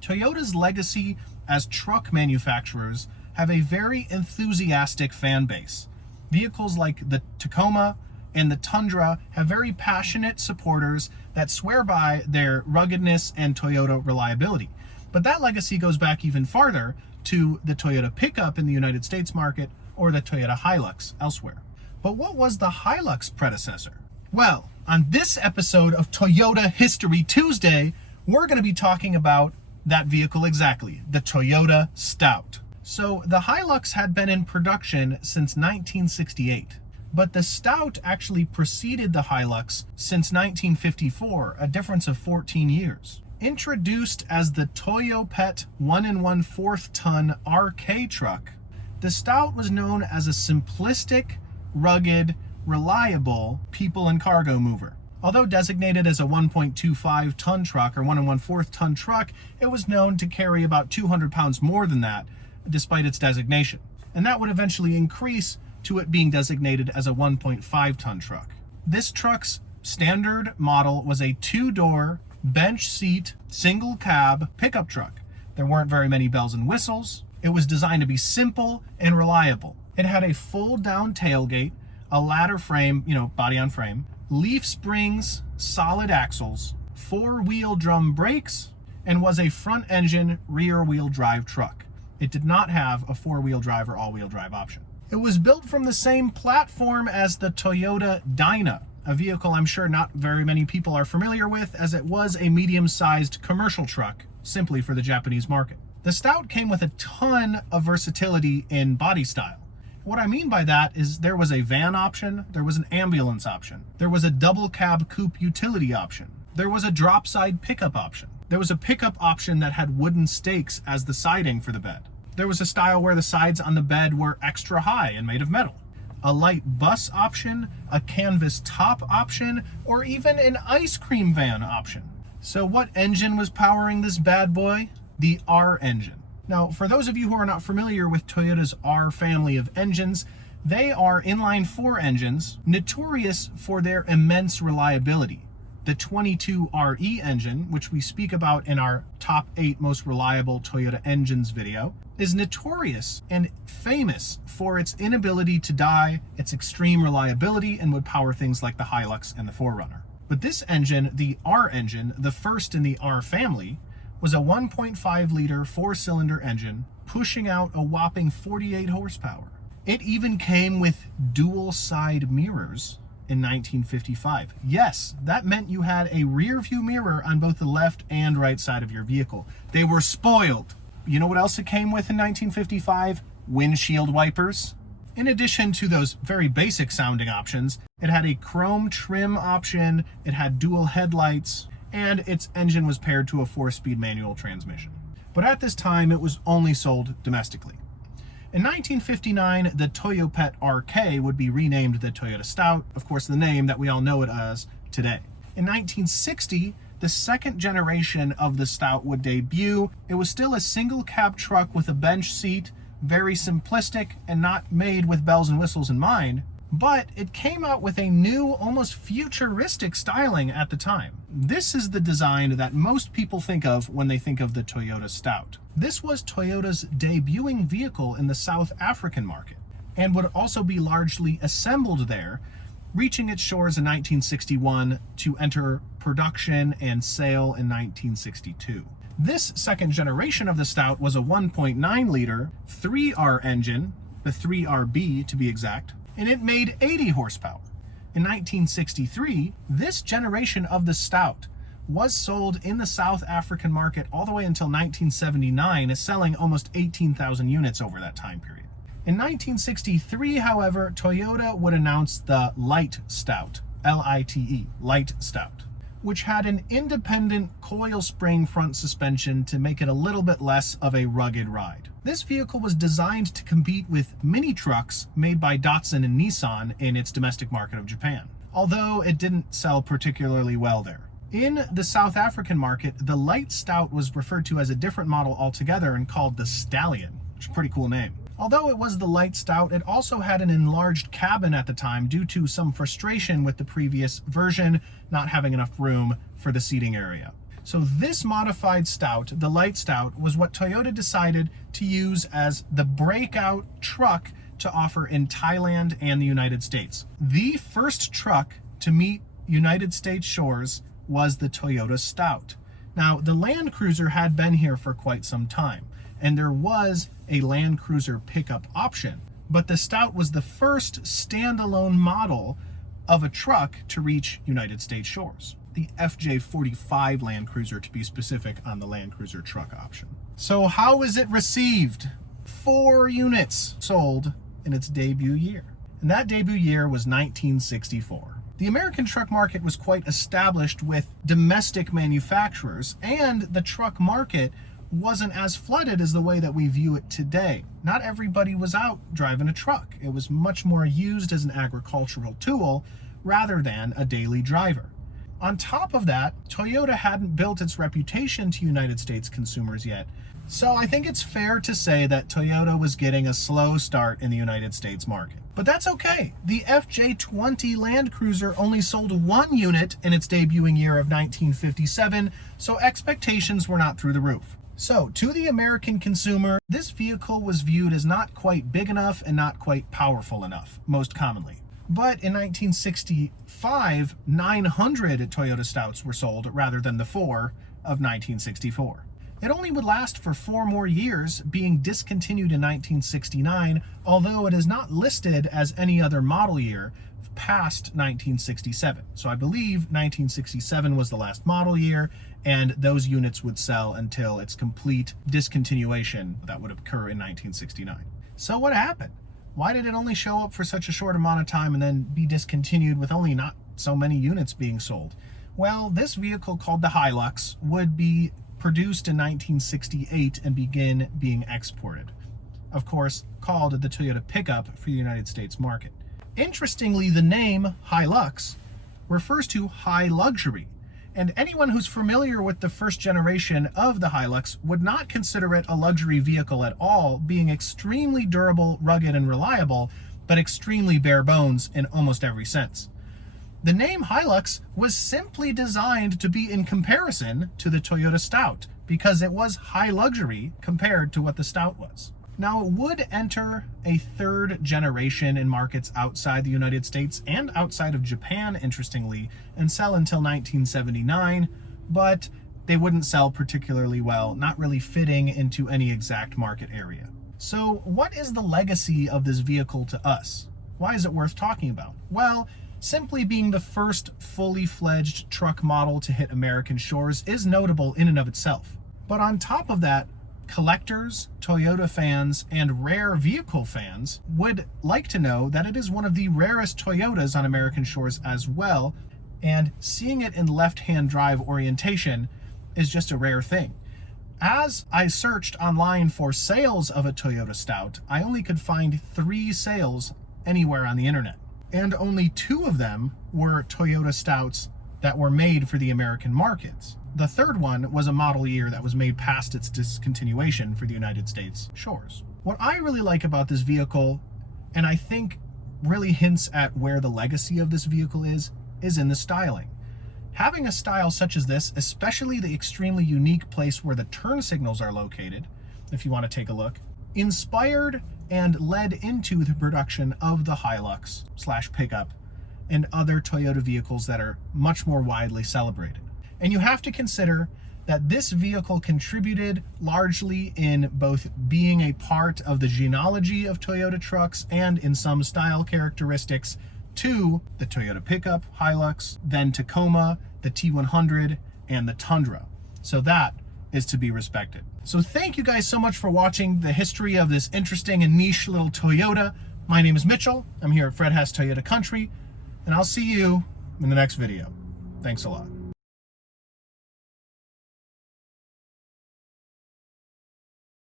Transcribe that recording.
Toyota's legacy as truck manufacturers have a very enthusiastic fan base. Vehicles like the Tacoma and the Tundra have very passionate supporters that swear by their ruggedness and Toyota reliability. But that legacy goes back even farther to the Toyota pickup in the United States market or the Toyota Hilux elsewhere. But what was the Hilux predecessor? Well, on this episode of Toyota History Tuesday, we're going to be talking about that vehicle exactly, the Toyota Stout. So the Hilux had been in production since 1968, but the Stout actually preceded the Hilux since 1954, a difference of 14 years. Introduced as the Toyopet 1 1/4 ton RK truck, the Stout was known as a simplistic, rugged, reliable people and cargo mover. Although designated as a 1.25 ton truck or 1 1/4 ton truck, it was known to carry about 200 pounds more than that, despite its designation. And that would eventually increase to it being designated as a 1.5 ton truck. This truck's standard model was a 2-door, bench seat, single cab pickup truck. There weren't very many bells and whistles. It was designed to be simple and reliable. It had a fold down tailgate, a ladder frame, body on frame, leaf springs, solid axles, 4-wheel drum brakes, and was a front engine rear wheel drive truck. It did not have a 4-wheel drive or all-wheel drive option. It was built from the same platform as the Toyota Dyna, a vehicle I'm sure not very many people are familiar with, as it was a medium-sized commercial truck, simply for the Japanese market. The Stout came with a ton of versatility in body style. What I mean by that is there was a van option, there was an ambulance option, there was a double cab coupe utility option, there was a drop side pickup option, there was a pickup option that had wooden stakes as the siding for the bed. There was a style where the sides on the bed were extra high and made of metal. A light bus option, a canvas top option, or even an ice cream van option. So what engine was powering this bad boy? The R engine. Now, for those of you who are not familiar with Toyota's R family of engines, they are inline-4 engines, notorious for their immense reliability. The 22RE engine, which we speak about in our top 8 most reliable Toyota engines video, is notorious and famous for its inability to die, its extreme reliability, and would power things like the Hilux and the 4Runner. But this engine, the R engine, the first in the R family, was a 1.5 liter 4-cylinder engine pushing out a whopping 48 horsepower. It even came with dual side mirrors in 1955. Yes, that meant you had a rear view mirror on both the left and right side of your vehicle. They were spoiled. You know what else it came with in 1955? Windshield wipers. In addition to those very basic sounding options, it had a chrome trim option, it had dual headlights, and its engine was paired to a 4-speed manual transmission. But at this time, it was only sold domestically. In 1959, the Toyopet RK would be renamed the Toyota Stout, of course the name that we all know it as today. In 1960, the second generation of the Stout would debut. It was still a single cab truck with a bench seat, very simplistic and not made with bells and whistles in mind, but it came out with a new, almost futuristic styling at the time. This is the design that most people think of when they think of the Toyota Stout. This was Toyota's debuting vehicle in the South African market, and would also be largely assembled there, reaching its shores in 1961 to enter production and sale in 1962. This second generation of the Stout was a 1.9 liter 3R engine, the 3RB to be exact, and it made 80 horsepower. In 1963, this generation of the Stout was sold in the South African market all the way until 1979, selling almost 18,000 units over that time period. In 1963, however, Toyota would announce the Light Stout, L-I-T-E, Light Stout, which had an independent coil spring front suspension to make it a little bit less of a rugged ride. This vehicle was designed to compete with mini trucks made by Datsun and Nissan in its domestic market of Japan, although it didn't sell particularly well there. In the South African market, the Light Stout was referred to as a different model altogether and called the Stallion, which is a pretty cool name. Although it was the Light Stout, it also had an enlarged cabin at the time due to some frustration with the previous version not having enough room for the seating area. So this modified Stout, the Light Stout, was what Toyota decided to use as the breakout truck to offer in Thailand and the United States. The first truck to meet United States shores was the Toyota Stout. Now, the Land Cruiser had been here for quite some time, and there was a Land Cruiser pickup option, but the Stout was the first standalone model of a truck to reach United States shores. The FJ45 Land Cruiser, to be specific, on the Land Cruiser truck option. So how is it received? 4 units sold in its debut year, and that debut year was 1964. The American truck market was quite established with domestic manufacturers, and the truck market wasn't as flooded as the way that we view it today. Not everybody was out driving a truck. It was much more used as an agricultural tool rather than a daily driver. On top of that, Toyota hadn't built its reputation to United States consumers yet. So I think it's fair to say that Toyota was getting a slow start in the United States market. But that's okay. The FJ20 Land Cruiser only sold 1 unit in its debuting year of 1957, so expectations were not through the roof. So, to the American consumer, this vehicle was viewed as not quite big enough and not quite powerful enough, most commonly. But in 1965, 900 Toyota Stouts were sold rather than the 4 of 1964. It only would last for 4 more years, being discontinued in 1969, although it is not listed as any other model year past 1967. So I believe 1967 was the last model year, and those units would sell until its complete discontinuation that would occur in 1969. So what happened? Why did it only show up for such a short amount of time and then be discontinued with only not so many units being sold? Well, this vehicle, called the Hilux, would be produced in 1968 and begin being exported. Of course, called the Toyota pickup for the United States market. Interestingly, the name Hilux refers to high luxury, and anyone who's familiar with the first generation of the Hilux would not consider it a luxury vehicle at all, being extremely durable, rugged, and reliable, but extremely bare bones in almost every sense. The name Hilux was simply designed to be in comparison to the Toyota Stout, because it was high luxury compared to what the Stout was. Now, it would enter a 3rd generation in markets outside the United States and outside of Japan, interestingly, and sell until 1979, but they wouldn't sell particularly well, not really fitting into any exact market area. So what is the legacy of this vehicle to us? Why is it worth talking about? Well, simply being the first fully fledged truck model to hit American shores is notable in and of itself. But on top of that, collectors, Toyota fans, and rare vehicle fans would like to know that it is one of the rarest Toyotas on American shores as well, and seeing it in left-hand drive orientation is just a rare thing. As I searched online for sales of a Toyota Stout, I only could find 3 sales anywhere on the internet. And only 2 of them were Toyota Stouts that were made for the American markets. The 3rd one was a model year that was made past its discontinuation for the United States shores. What I really like about this vehicle, and I think really hints at where the legacy of this vehicle is in the styling. Having a style such as this, especially the extremely unique place where the turn signals are located, if you want to take a look, inspired and led into the production of the Hilux / pickup and other Toyota vehicles that are much more widely celebrated. And you have to consider that this vehicle contributed largely in both being a part of the genealogy of Toyota trucks and in some style characteristics to the Toyota pickup, Hilux, then Tacoma, the T100, and the Tundra. So that is to be respected. So thank you guys so much for watching the history of this interesting and niche little Toyota. My name is Mitchell. I'm here at Fred Haas Toyota Country, and I'll see you in the next video. Thanks a lot.